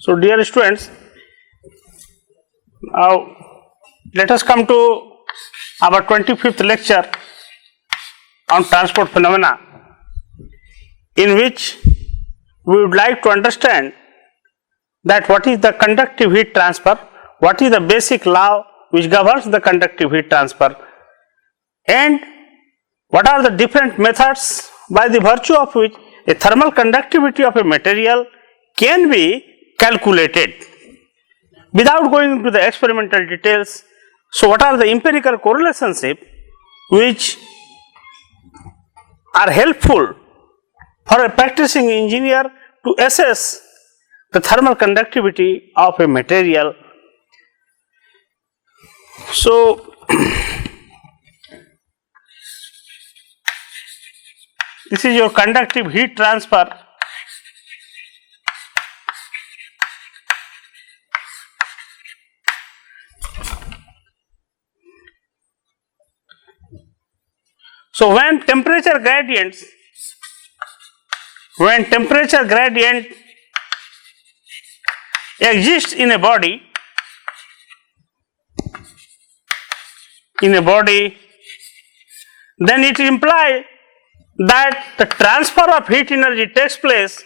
So, dear students, now let us come to our 25th lecture on transport phenomena, in which we would like to understand that what is the conductive heat transfer, what is the basic law which governs the conductive heat transfer, and what are the different methods by the virtue of which a thermal conductivity of a material can be calculated. Without going into the experimental details, so what are the empirical relationships which are helpful for a practicing engineer to assess the thermal conductivity of a material. So, this is your conductive heat transfer. So, when temperature gradient exists in a body, then it implies that the transfer of heat energy takes place.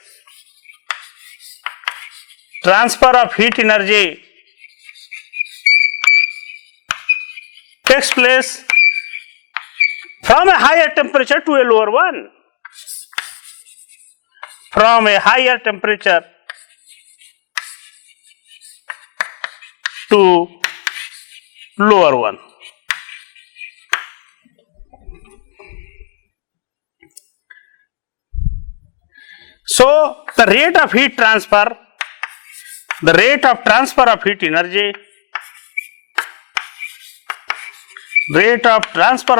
From a higher temperature to a lower one. From a higher temperature to lower one. So, the rate of transfer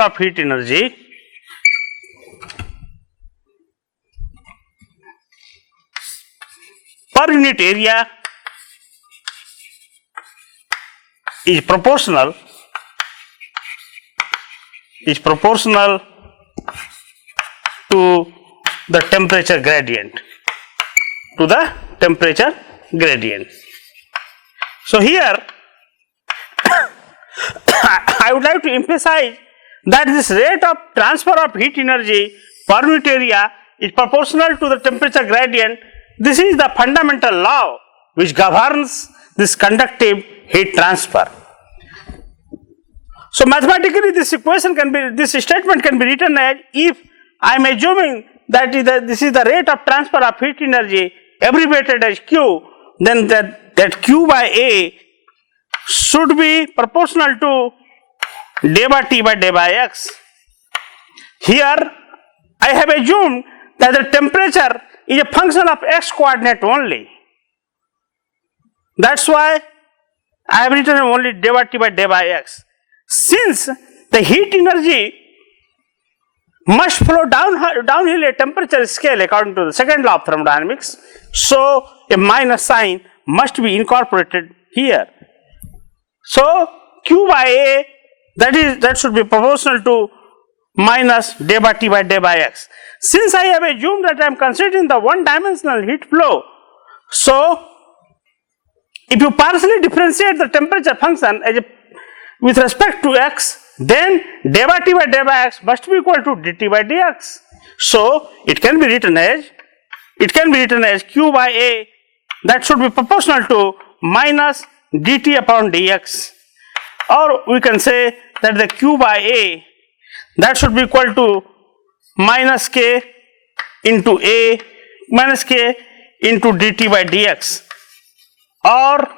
of heat energy per unit area is proportional to the temperature gradient. So, here I would like to emphasize that this rate of transfer of heat energy per unit area is proportional to the temperature gradient. This is the fundamental law which governs this conductive heat transfer. So, mathematically this statement can be written as, if I am assuming that this is the rate of transfer of heat energy abbreviated as Q, then that Q by A should be proportional to day by T by day by X. Here I have assumed that the temperature is a function of X coordinate only. That is why I have written only day by T by day by X. Since the heat energy must flow downhill a temperature scale according to the second law of thermodynamics, so a minus sign must be incorporated here. So, Q by A, that should be proportional to minus day by T by day by X. Since I have assumed that I am considering the one dimensional heat flow, so if you partially differentiate the temperature function with respect to X, then day by T by day by X must be equal to dt by dx. So, it can be written as Q by A, that should be proportional to minus dt upon dx, or we can say that the Q by A, that should be equal to minus k into dt by dx, or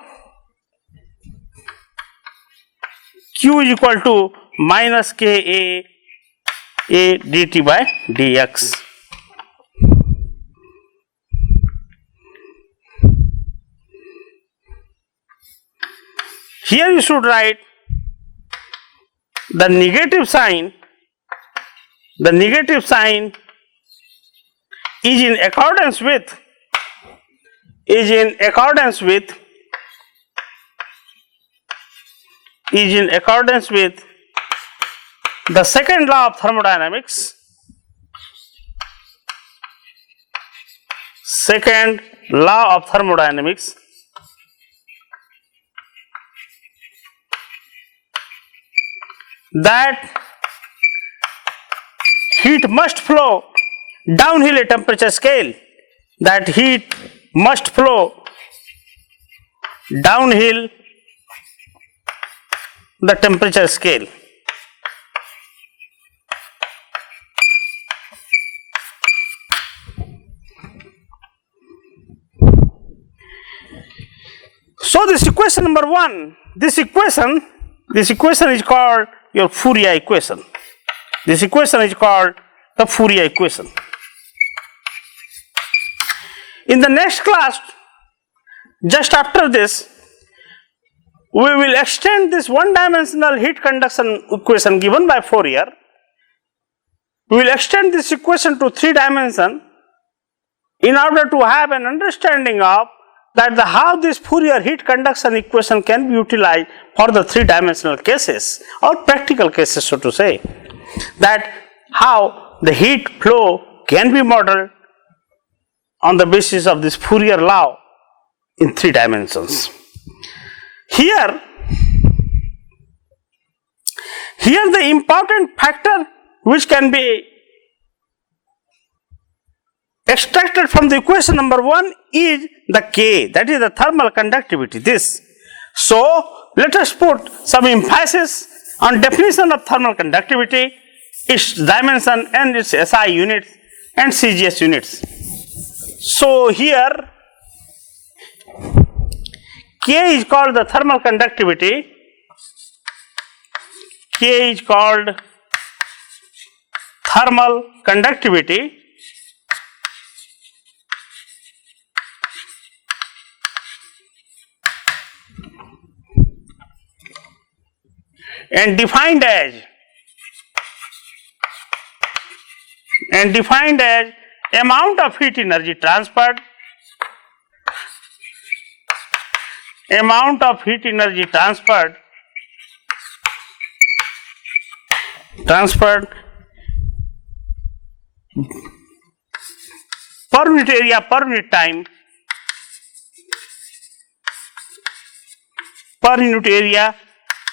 Q is equal to minus ka a dt by dx. Here you should write the negative sign is in accordance with the second law of thermodynamics, that heat must flow downhill a temperature scale, that heat must flow downhill the temperature scale. So this equation number 1, this equation is called your Fourier equation. This equation is called the Fourier equation. In the next class, just after this, we will extend this one-dimensional heat conduction equation given by Fourier. We will extend this equation to 3 dimensions in order to have an understanding of that how this Fourier heat conduction equation can be utilized for the 3-dimensional cases or practical cases, so to say, that how the heat flow can be modeled on the basis of this Fourier law in 3 dimensions. Here the important factor which can be extracted from the equation number 1 is the K, that is the thermal conductivity, this. So let us put some emphasis on definition of thermal conductivity, its dimension and its SI units and CGS units. So here K is called the thermal conductivity. K is called thermal conductivity. And defined as amount of heat energy transferred, per unit area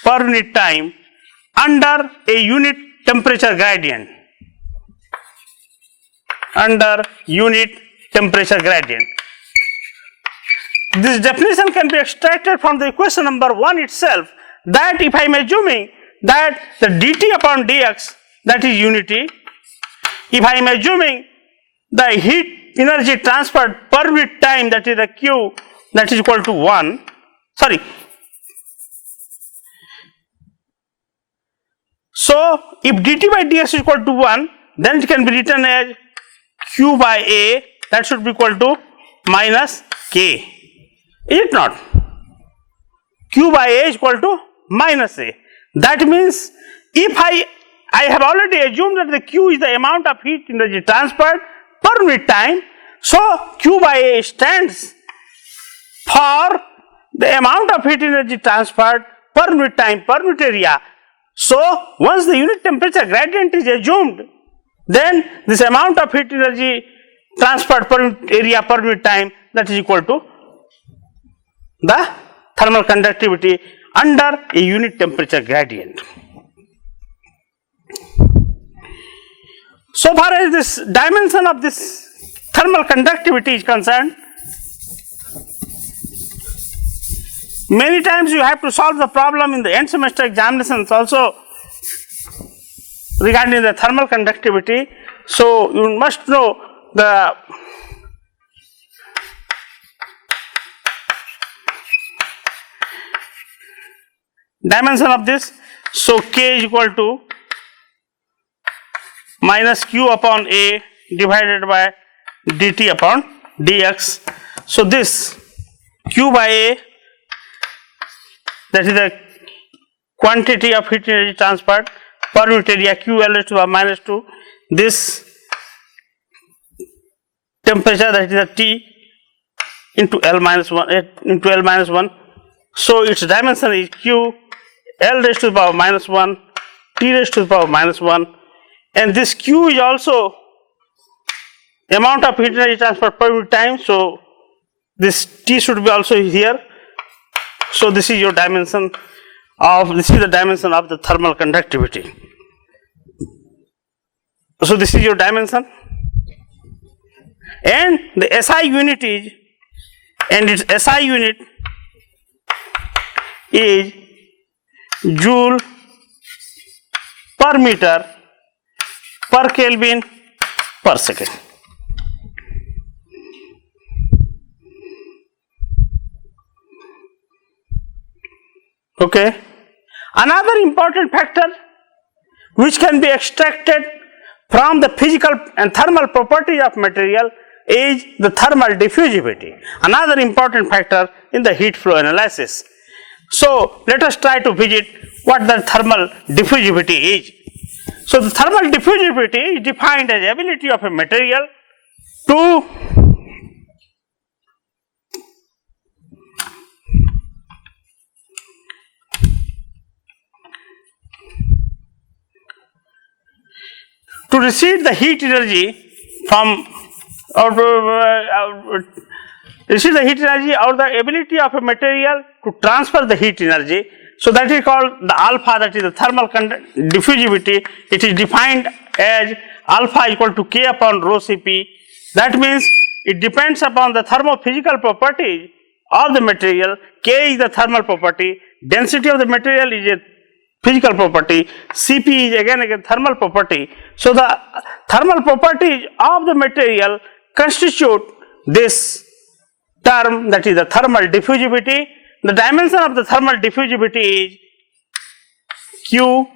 per unit time, under a unit temperature gradient. This definition can be extracted from the equation number 1 itself, that if I am assuming that the dt upon dx, that is unity, if I am assuming the heat energy transferred per unit time, that is the Q, that is equal to 1, so if dt by dx is equal to 1, then it can be written as Q by A, that should be equal to minus K. Is it not? Q by A is equal to minus A. That means if I have already assumed that the Q is the amount of heat energy transferred per unit time, so Q by A stands for the amount of heat energy transferred per unit time per unit area. So once the unit temperature gradient is assumed, then this amount of heat energy transferred per unit area per unit time, that is equal to the thermal conductivity under a unit temperature gradient. So far as this dimension of this thermal conductivity is concerned, many times you have to solve the problem in the end semester examinations also regarding the thermal conductivity. So you must know the dimension of this. So K is equal to minus Q upon A divided by dt upon dx. So this Q by A, that is the quantity of heat energy transferred per unit area, Q L raised to the minus 2, this temperature, that is the T into L minus 1, so its dimension is Q L raised to the power minus 1, T raised to the power minus 1, and this Q is also amount of heat energy transfer per unit time, so this T should be also here. So this is your dimension of, this is the dimension of the thermal conductivity. So this is your dimension, and the SI unit is, and its SI unit is joule per meter per Kelvin per second. Okay. Another important factor which can be extracted from the physical and thermal properties of material is the thermal diffusivity, another important factor in the heat flow analysis. So let us try to visit what the thermal diffusivity is. So the thermal diffusivity is defined as ability of a material to receive the heat energy from, or receive the heat energy, or the ability of a material to transfer the heat energy. So that is called the alpha, that is the thermal diffusivity. It is defined as alpha equal to K upon rho Cp. That means it depends upon the thermophysical properties of the material. K is the thermal property, density of the material is a physical property, Cp is again a thermal property. So the thermal properties of the material constitute this term, that is the thermal diffusivity. The dimension of the thermal diffusivity is Q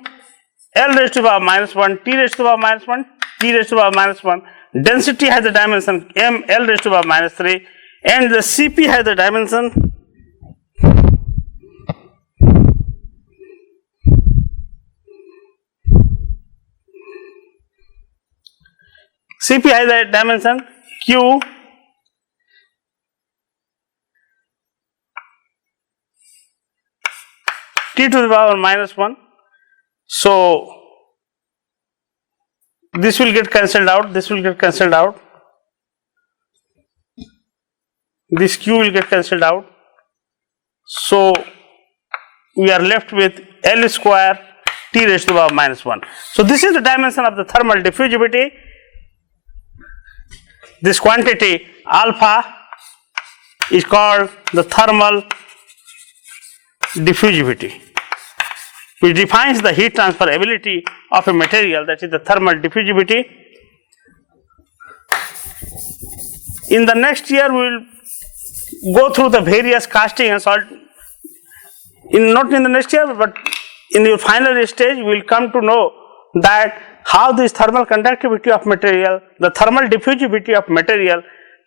L raised to the power minus 1, T raised to the power minus 1, T raised to the power minus 1. Density has the dimension M L raised to the power minus 3, and the Cp has the dimension Cp has the dimension Q T to the power minus 1. So this will get cancelled out, this will get cancelled out, this Q will get cancelled out. So we are left with L square T raised to the power minus 1. So this is the dimension of the thermal diffusivity. This quantity alpha is called the thermal diffusivity, which defines the heat transfer ability of a material, that is the thermal diffusivity. In the next year we will go through the various casting and salt, not in the next year but in your final stage we will come to know that how this thermal conductivity of material, the thermal diffusivity of material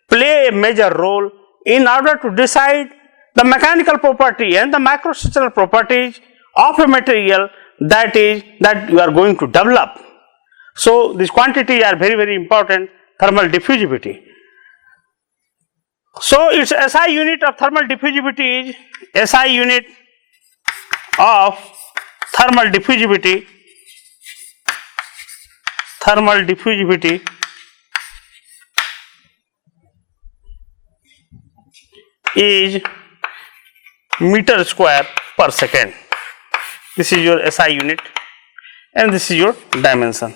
play a major role in order to decide the mechanical property and the macrostructural properties of a material that you are going to develop. So these quantities are very, very important, thermal diffusivity. So its SI unit of thermal diffusivity is SI unit of thermal diffusivity is meter square per second. This is your SI unit and this is your dimension.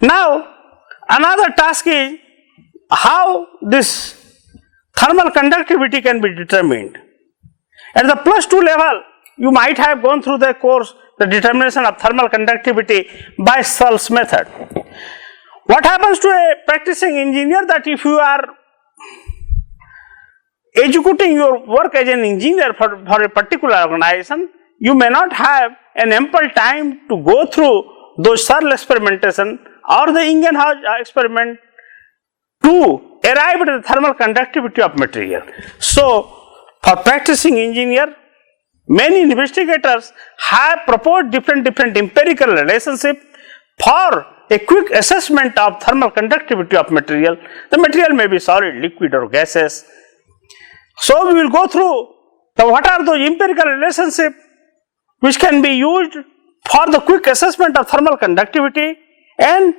Now another task is how this thermal conductivity can be determined. At the +2 level you might have gone through the course, the determination of thermal conductivity by Searle's method. What happens to a practicing engineer, that if you are executing your work as an engineer for a particular organization, you may not have an ample time to go through those Searle experimentation or the Ingenhousz experiment to arrive at the thermal conductivity of material. So for practicing engineer, many investigators have proposed different empirical relationships for a quick assessment of thermal conductivity of material. The material may be solid, liquid or gaseous. So we will go through what are those empirical relationships which can be used for the quick assessment of thermal conductivity, and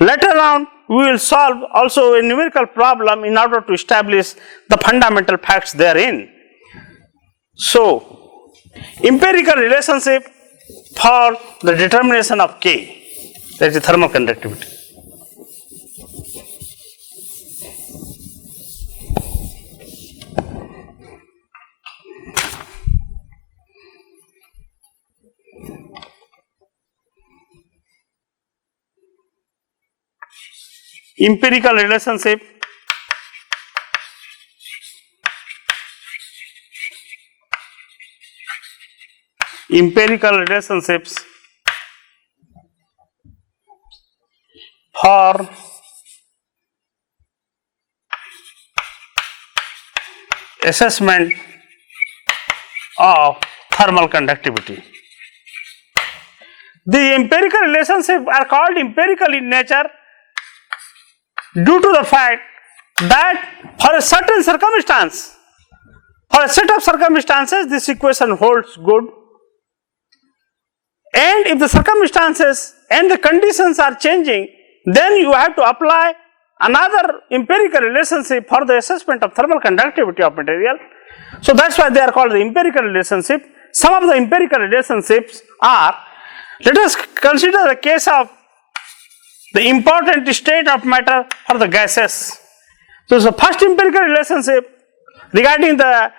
Later on, we will solve also a numerical problem in order to establish the fundamental facts therein. So, empirical relationship for the determination of K, that is thermal conductivity. Empirical relationship relationships for assessment of thermal conductivity. The empirical relationships are called empirical in nature due to the fact that for a certain circumstance, for a set of circumstances, this equation holds good, and if the circumstances and the conditions are changing, then you have to apply another empirical relationship for the assessment of thermal conductivity of material. So that's why they are called the empirical relationship. Some of the empirical relationships are, let us consider the case of the important state of matter for the gases. So the first empirical relationship regarding the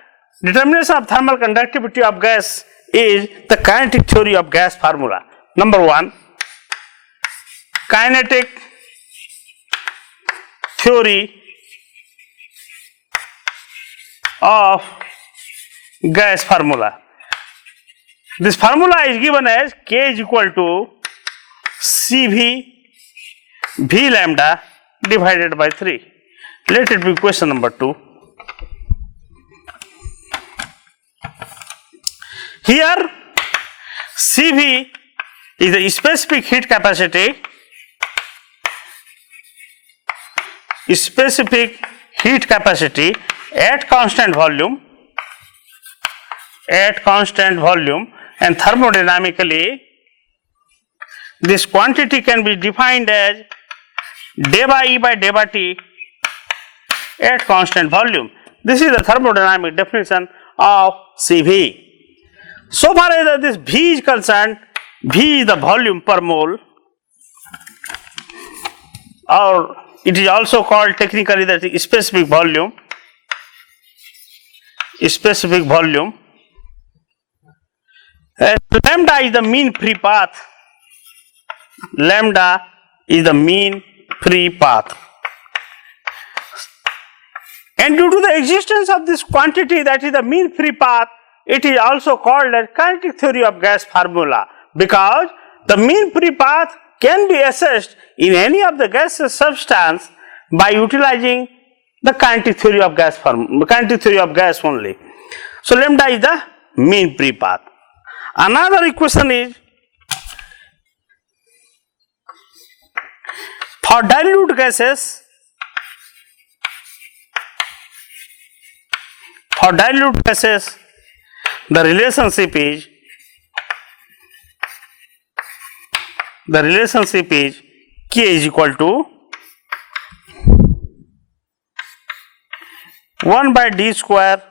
determination of thermal conductivity of gas is the kinetic theory of gas formula. Number 1, kinetic theory of gas formula. This formula is given as K is equal to CV V lambda divided by 3. Let it be question number 2. Here CV is the specific heat capacity, at constant volume, and thermodynamically this quantity can be defined as d by E by d by T at constant volume. This is the thermodynamic definition of CV. So far as this V is concerned, V is the volume per mole, or it is also called technically that specific volume. And lambda is the mean free path. And due to the existence of this quantity, that is the mean free path, it is also called as kinetic theory of gas formula, because the mean free path can be assessed in any of the gaseous substance by utilizing the kinetic theory of gas only. So lambda is the mean free path. Another equation is for dilute gases. The relationship is K is equal to 1 by d square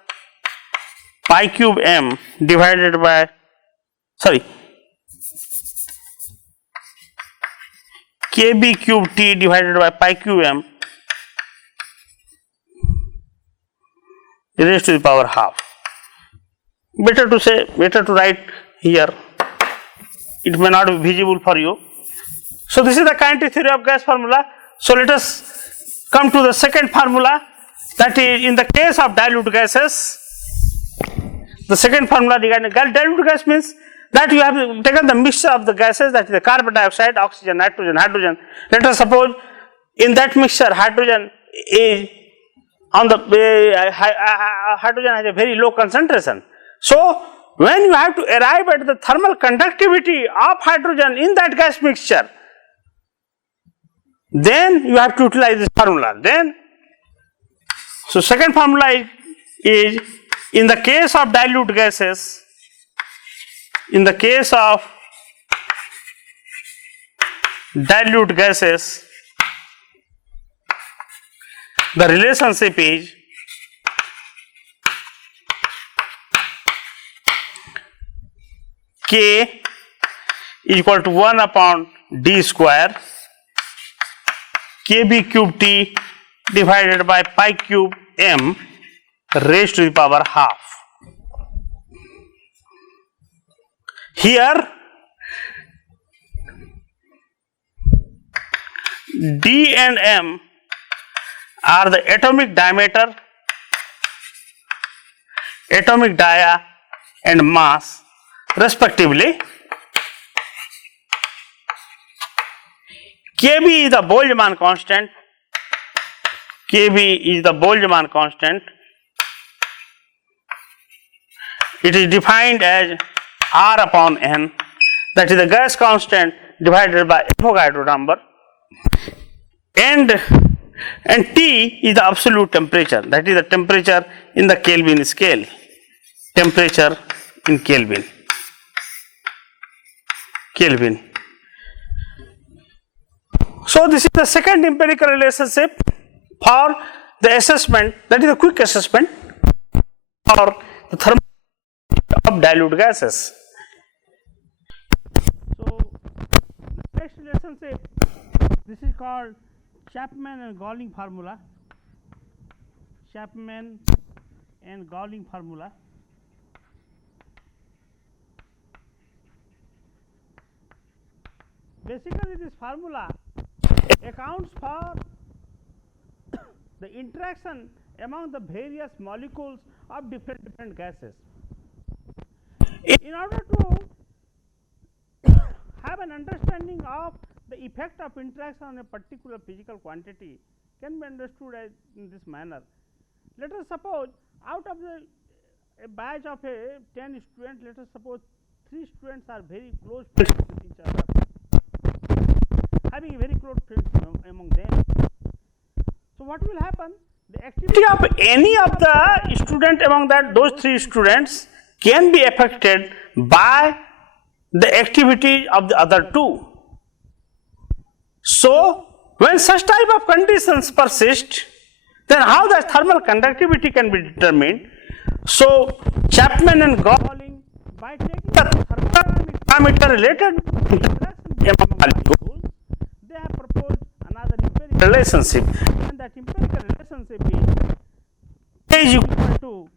pi cube m divided by kb cube t divided by pi cube m raised to the power half. Better to write here, it may not be visible for you. So this is the kinetic theory of gas formula. So let us come to the second formula, that is in the case of dilute gases. The second formula regarding dilute gas means that you have taken the mixture of the gases, that is the carbon dioxide, oxygen, nitrogen, hydrogen. Let us suppose in that mixture hydrogen is on the hydrogen has a very low concentration. So when you have to arrive at the thermal conductivity of hydrogen in that gas mixture, then you have to utilize this formula. So second formula is in the case of dilute gases, the relationship is K is equal to 1 upon d square kb cube t divided by pi cube m raised to the power half. Here d and m are the atomic diameter, atomic dia and mass respectively. Kb is the Boltzmann constant. Kb is the Boltzmann constant. It is defined as R upon N, that is the gas constant divided by Avogadro number, and T is the absolute temperature, that is the temperature in the Kelvin scale, temperature in Kelvin. So this is the second empirical relationship for the assessment, that is the quick assessment for the thermal of dilute gases. So the next relationship, this is called Chapman and Gauling formula. Chapman and Gauling formula. Basically, this formula accounts for the interaction among the various molecules of different gases. In order to have an understanding of the effect of interaction on a particular physical quantity can be understood as in this manner. Let us suppose out of a batch of 10 students, let us suppose 3 students are very close with each other, having very close friends among them. So what will happen? The activity of any of the student among those 3 students can be affected by the activity of the other 2. So when such type of conditions persist, then how the thermal conductivity can be determined? So Chapman and Gauling, by taking the thermodynamic parameter related to interaction among molecules, they have proposed another empirical relationship, and that empirical relationship is equal to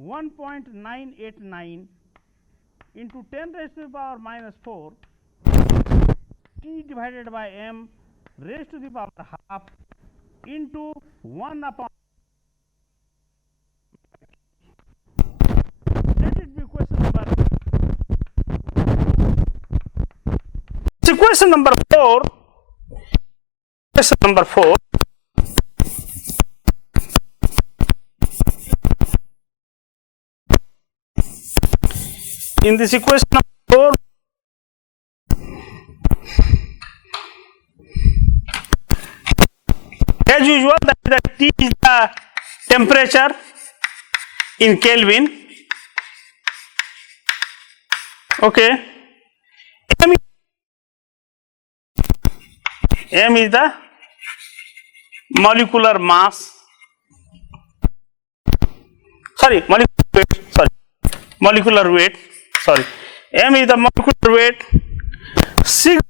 1.989 into 10 raised to the power minus 4 T divided by m raised to the power half into 1 upon. Let it be question number. So question number 4. Question number 4. In this equation number 4, as usual, that T is the temperature in Kelvin. Okay. M is the molecular mass. Sorry, molecular weight. M is the molecular weight, sigma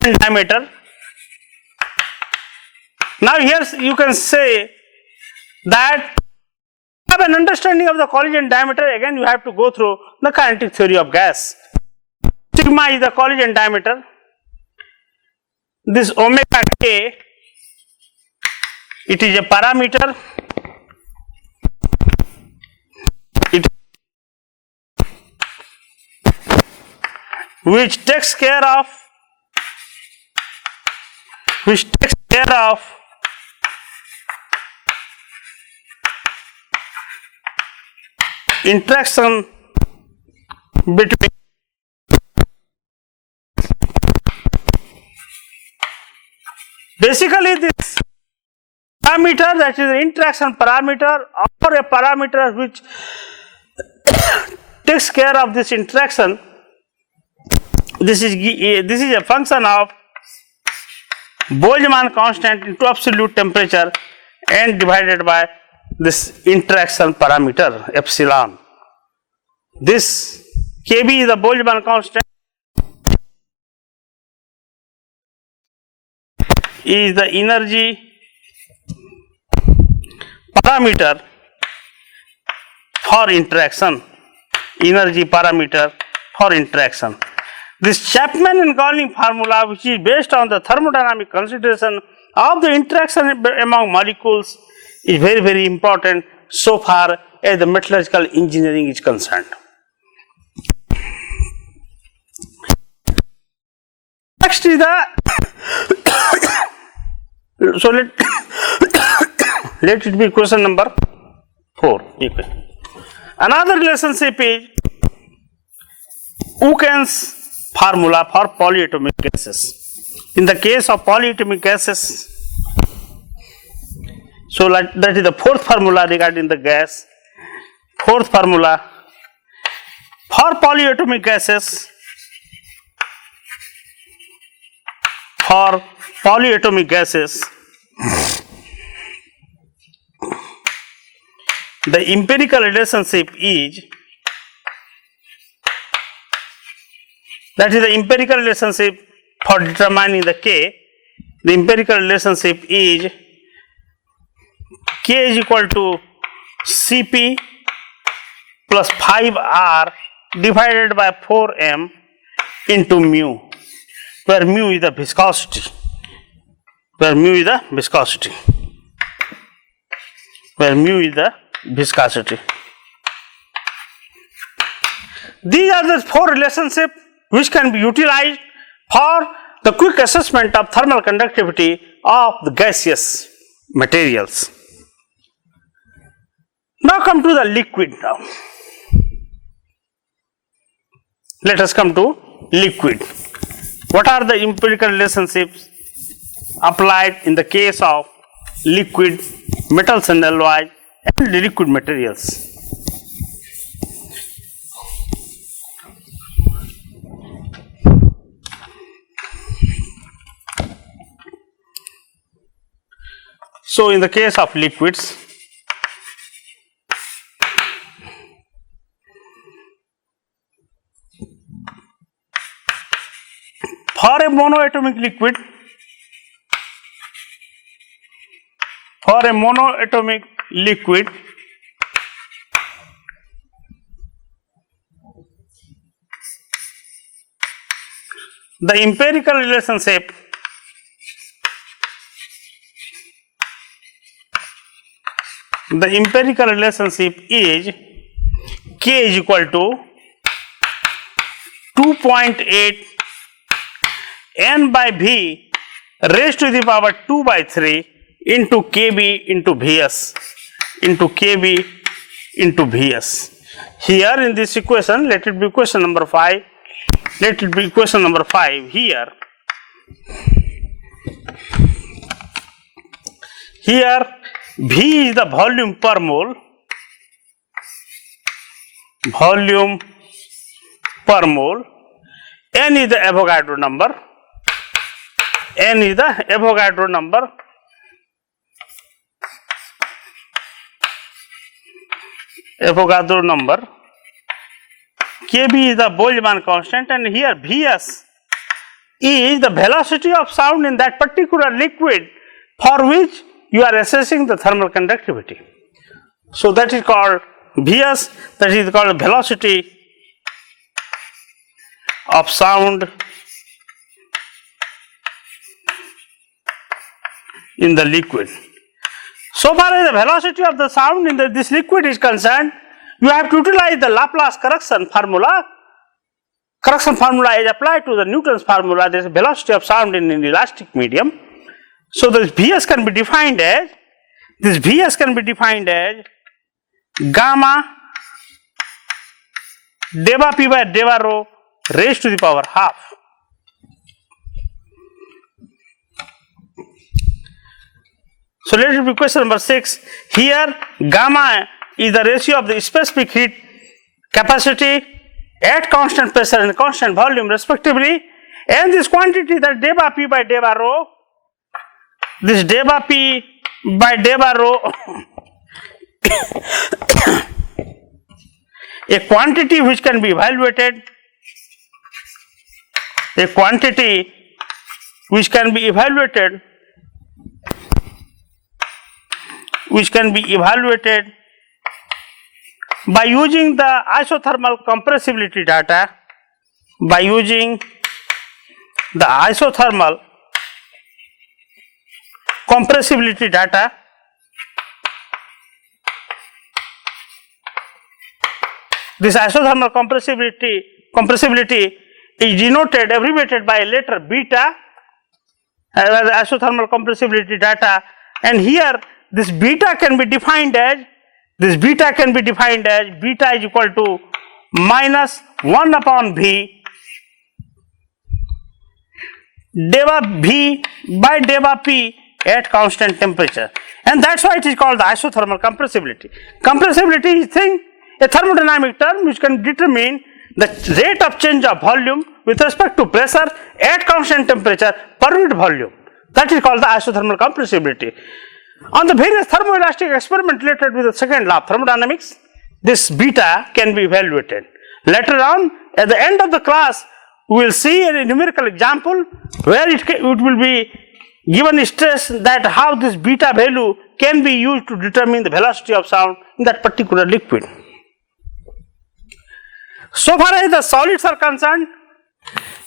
diameter. Now here you can say that to have an understanding of the collision diameter, again you have to go through the kinetic theory of gas. Sigma is the collision diameter. This omega k, it is a parameter. Which takes care of interaction between basically this parameter, that is the interaction parameter, or a parameter which takes care of this interaction. This is a function of Boltzmann constant into absolute temperature and divided by this interaction parameter epsilon. This Kb is the Boltzmann constant, is the energy parameter for interaction, energy parameter for interaction. This Chapman and Gowling formula, which is based on the thermodynamic consideration of the interaction among molecules, is very, very important so far as the metallurgical engineering is concerned. Next is the so let it be question number 4. Another relationship is Uken's formula for polyatomic gases. In the case of polyatomic gases, so that is the fourth formula regarding the gas. Fourth formula for polyatomic gases, for polyatomic gases, the empirical relationship is, that is the empirical relationship for determining the K. The empirical relationship is K is equal to Cp plus 5R divided by 4m into mu, where mu is the viscosity, where mu is the viscosity, where mu is the viscosity. These are the four relationships which can be utilized for the quick assessment of thermal conductivity of the gaseous materials. Now come to the liquid now. Let us come to liquid. What are the empirical relationships applied in the case of liquid metals and alloys and liquid materials? So, in the case of liquids, for a monoatomic liquid, the empirical relationship is K is equal to 2.8 N by V raised to the power 2 by 3 into Kb into Vs into Kb into Vs. Here in this equation, let it be question number 5. Let it be question number 5 here. Here V is the volume per mole, N is the Avogadro number, Kb is the Boltzmann constant, and here Vs is the velocity of sound in that particular liquid for which you are assessing the thermal conductivity. So that is called Vs, that is called velocity of sound in the liquid. So far as the velocity of the sound in this liquid is concerned, you have to utilize the Laplace correction formula. Correction formula is applied to the Newton's formula. There is a velocity of sound in an elastic medium. So this Vs can be defined as, gamma delta P by delta rho raised to the power half. So let it be question number 6. Here gamma is the ratio of the specific heat capacity at constant pressure and constant volume respectively, and this quantity, that delta P by delta rho, this delta P by delta rho a quantity which can be evaluated, a quantity which can be evaluated, by using the isothermal compressibility data, by using the isothermal compressibility data. This isothermal compressibility is denoted, abbreviated by letter beta, as isothermal compressibility data, and here this beta can be defined as beta is equal to minus 1 upon V delta V by delta P at constant temperature, and that's why it is called the isothermal compressibility. Compressibility is a thermodynamic term which can determine the rate of change of volume with respect to pressure at constant temperature per unit volume. That is called the isothermal compressibility. On the various thermoelastic experiment related with the second law of thermodynamics, this beta can be evaluated. Later on, at the end of the class, we will see a numerical example where it will be given stress that how this beta value can be used to determine the velocity of sound in that particular liquid. So far as the solids are concerned,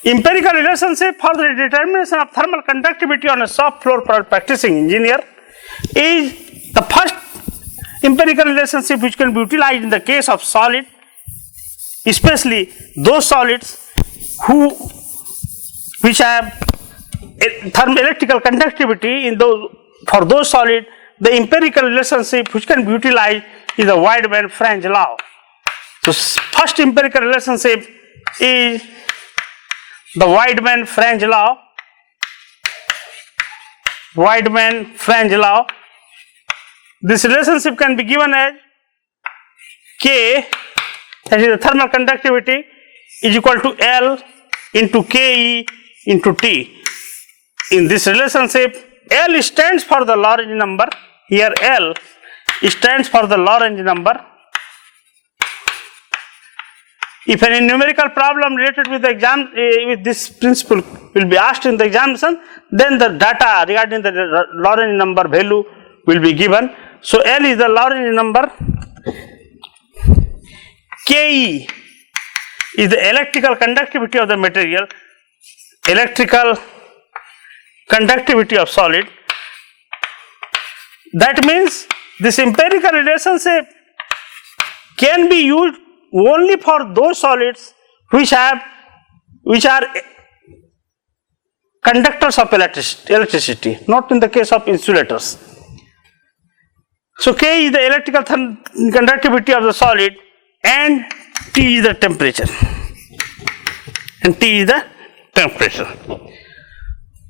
empirical relationship for the determination of thermal conductivity on a shop floor for a practicing engineer is the first empirical relationship which can be utilized in the case of solid, especially those solids which have electrical conductivity. For those solids, the empirical relationship which can be utilized is the Weidmann French law. So first empirical relationship is the Weidmann French law. This relationship can be given as K, that is the thermal conductivity, is equal to L into Ke into T. In this relationship, L stands for the Lorentz number. Here L stands for the Lorentz number. If any numerical problem related with the exam with this principle will be asked in the examination, then the data regarding the Lorentz number value will be given. So L is the Lorentz number. Ke is the electrical conductivity of the material, electrical conductivity of solid. That means this empirical relationship can be used only for those solids which are conductors of electricity, not in the case of insulators. So K is the electrical conductivity of the solid and T is the temperature.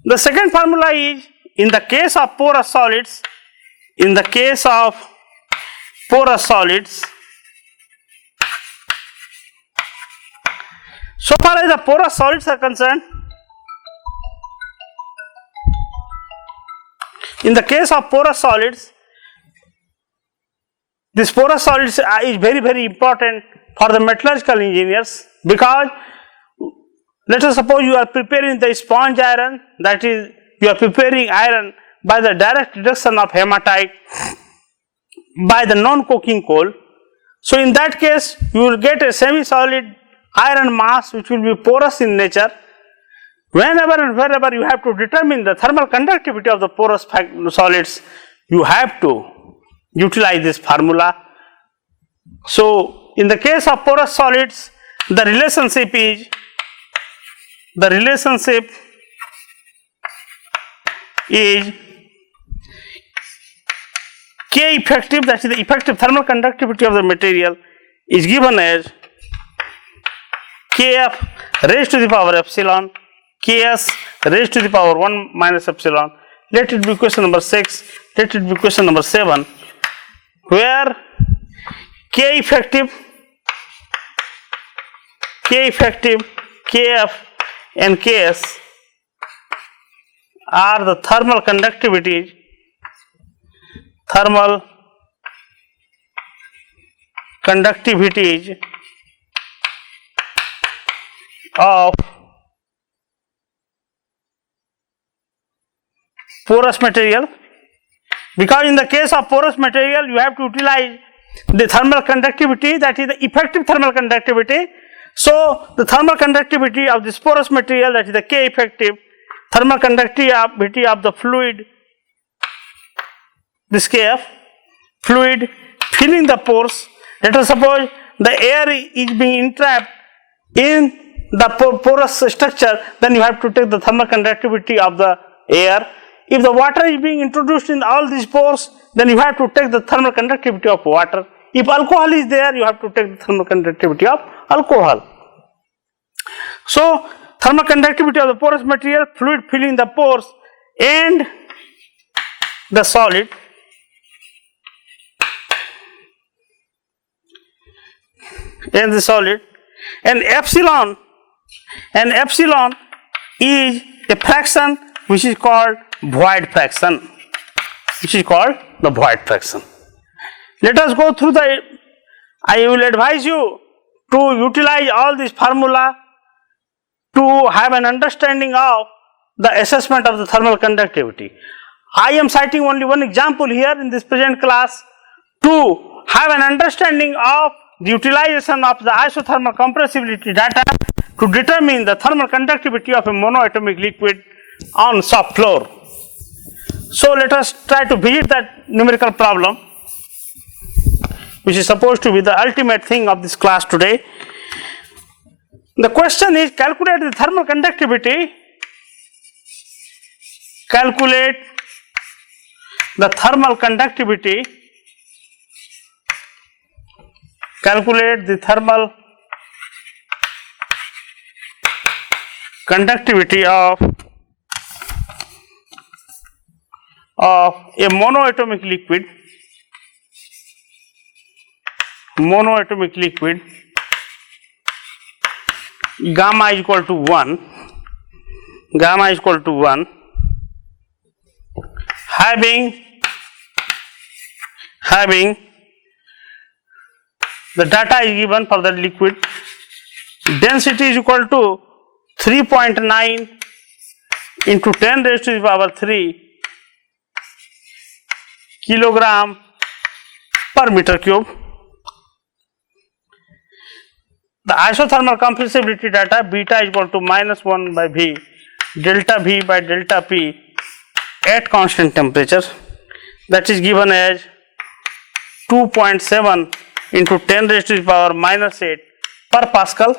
The second formula is in the case of porous solids, so far as the porous solids are concerned, in the case of porous solids, this porous solids is very, very important for the metallurgical engineers, because let us suppose you are preparing the sponge iron, that is, you are preparing iron by the direct reduction of hematite by the non-coking coal. So in that case, you will get a semi-solid iron mass which will be porous in nature. Whenever and wherever you have to determine the thermal conductivity of the porous solids, you have to utilize this formula. So in the case of porous solids, the relationship is K effective, that is the effective thermal conductivity of the material, is given as Kf raised to the power epsilon, Ks raised to the power 1 minus epsilon. Let it be question number 6, let it be question number 7, where K effective, Kf and Ks are the thermal conductivities of porous material, because in the case of porous material you have to utilize the thermal conductivity, that is the effective thermal conductivity. So the thermal conductivity of this porous material, that is the K effective, thermal conductivity of the fluid, this Kf, fluid filling the pores. Let us suppose the air is being entrapped in the porous structure, then you have to take the thermal conductivity of the air. If the water is being introduced in all these pores, then you have to take the thermal conductivity of water. If alcohol is there, you have to take the thermal conductivity of alcohol. So, thermal conductivity of the porous material, fluid filling the pores, and the solid. And epsilon is a fraction which is called void fraction, Let us go through I will advise you to utilize all this formula to have an understanding of the assessment of the thermal conductivity. I am citing only one example here in this present class to have an understanding of the utilization of the isothermal compressibility data to determine the thermal conductivity of a monoatomic liquid on shop floor. So let us try to visit that numerical problem, which is supposed to be the ultimate thing of this class today. The question is, calculate the thermal conductivity, calculate the thermal conductivity of a monoatomic liquid, gamma is equal to 1, having the data is given for the liquid. Density is equal to 3.9 into 10 raised to the power 3 kilogram per meter cube. The isothermal compressibility data, beta is equal to -1 by V, delta V by delta P at constant temperature, that is given as 2.7 into 10 raised to the power -8 per Pascal.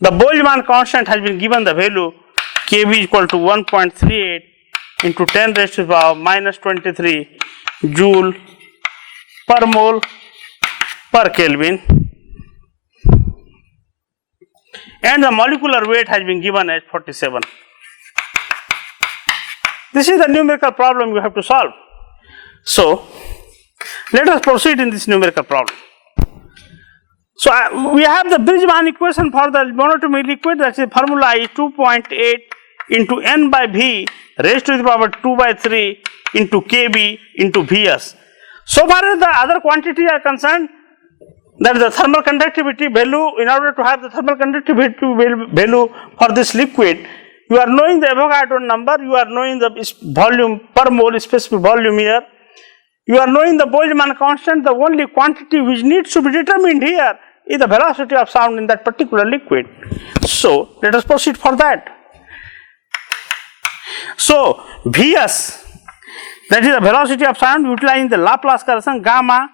The Boltzmann constant has been given the value Kb is equal to 1.38 into 10 raised to the power -23 joule per mole per Kelvin, and the molecular weight has been given as 47. This is the numerical problem you have to solve. So, let us proceed in this numerical problem. So, we have the Boltzmann equation for the monoatomic liquid, that is formula is 2.8 into n by V raised to the power 2 by 3 into Kb into Vs. So far as the other quantities are concerned, that is the thermal conductivity value, in order to have the thermal conductivity value for this liquid, you are knowing the Avogadro number, you are knowing the volume per mole, specific volume here, you are knowing the Boltzmann constant. The only quantity which needs to be determined here is the velocity of sound in that particular liquid. So let us proceed for that. So Vs, that is the velocity of sound utilizing the Laplace correction, gamma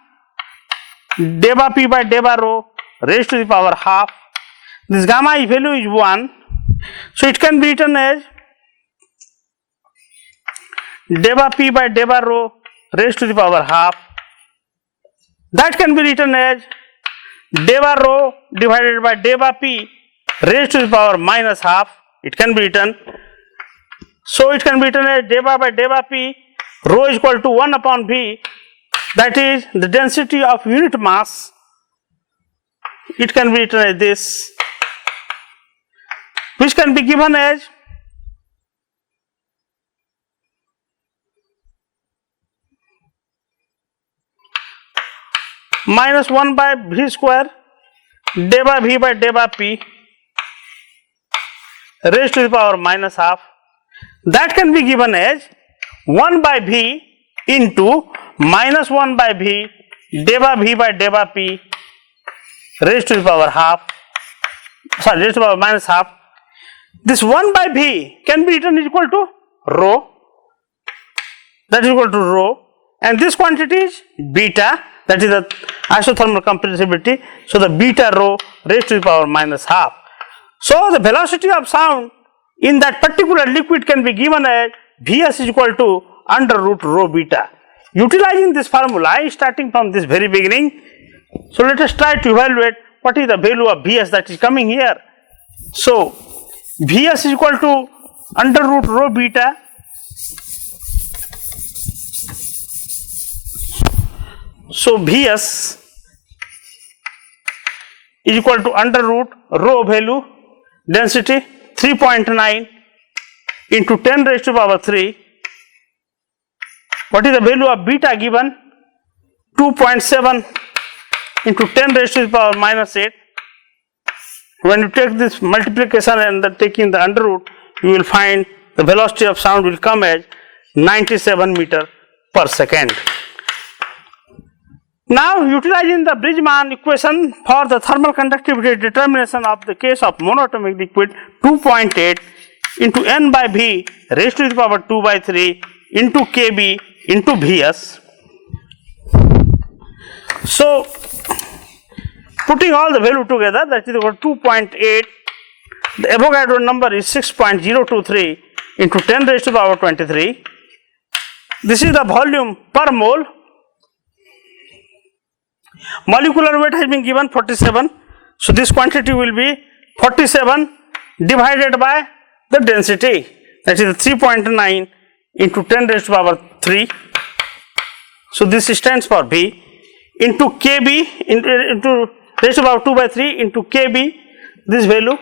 delta P by delta rho raised to the power half. This gamma value is 1, so it can be written as delta P by delta rho raised to the power half. That can be written as delta rho divided by delta P raised to the power minus half. It can be written. So it can be written as delta by delta P, rho is equal to 1 upon V, that is the density of unit mass. It can be written as this. which can be given as minus 1 by v square day by v by day by p raised to the power minus half. That can be given as 1 by v into minus 1 by v day by v by day by p raised to the power half, sorry, raised to the power minus half. This 1 by v can be written is equal to rho, that is equal to rho, and this quantity is beta, that is the isothermal compressibility. So the beta rho raised to the power minus half. So the velocity of sound in that particular liquid can be given as Vs is equal to under root rho beta. Utilizing this formula starting from this very beginning, so let us try to evaluate what is the value of Vs that is coming here. So Vs is equal to under root rho beta. So Vs is equal to under root rho value density 3.9 into 10 raised to the power 3. What is the value of beta given? 2.7 into 10 raised to the power minus 8. When you take this multiplication and taking the under root, you will find the velocity of sound will come as 97 meter per second. Now, utilizing the Bridgman equation for the thermal conductivity determination of the case of monoatomic liquid, 2.8 into n by v raised to the power 2 by 3 into kb into Vs. So, putting all the value together, that is equal to 2.8, the Avogadro number is 6.023 into 10 raised to the power 23. This is the volume per mole. Molecular weight has been given 47. So this quantity will be 47 divided by the density, that is 3.9 into 10 raised to the power 3. So this stands for V into kb into raised to the power 2 by 3 into kb, this value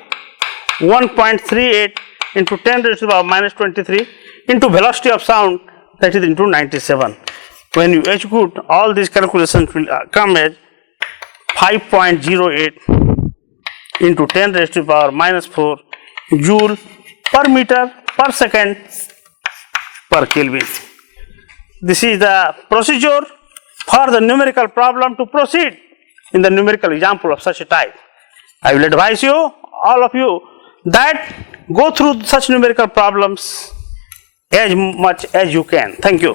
1.38 into 10 raised to the power minus 23 into velocity of sound, that is into 97. When you execute, all these calculations will come as 5.08 into 10 raised to the power minus 4 joule per meter per second per Kelvin. This is the procedure for the numerical problem to proceed in the numerical example of such a type. I will advise you, all of you, that go through such numerical problems as much as you can. Thank you.